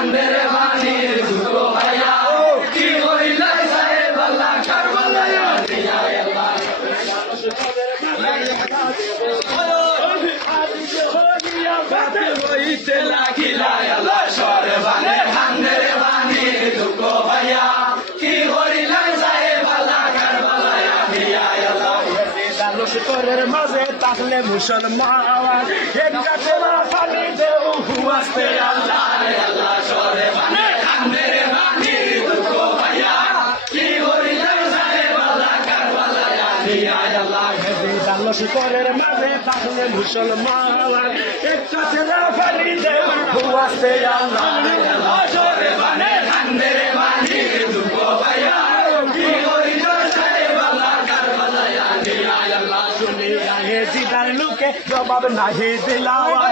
কান্দের বাণীর দুটো ভাইয়া কি হইলে সাহেব আল্লাহ কারবালায় দিয়া আল্লাহ হইতে লাগিলা আল্লাহ সরবানে কান্দের বাণীর দুটো ভাইয়া কি হইলে সাহেব আল্লাহ কারবালায় দিয়া আল্লাহ লস্করের মাঝে তাহলে মুসলমান এক গাছেরা পানি দেও হুয়াস্তে আল্লাহ আল্লাহ সরবানে কান্দের বাণীর দুটো ভাইয়া কি হইলে সাহেব আল্লাহ কারবালায় দিয়া আল্লাহ লস্করের মাঝে তাহলে মুসলমান এক গাছেরা পানি দেও হুয়াস্তে আল্লাহ আল্লাহ সরবানে কান্দের বাণীর দুটো ভাইয়া কি হইলে সাহেব আল্লাহ কারবালায় দিয়া আল্লাহ জিদার লোকে জবাব নাহি দিলাওয়া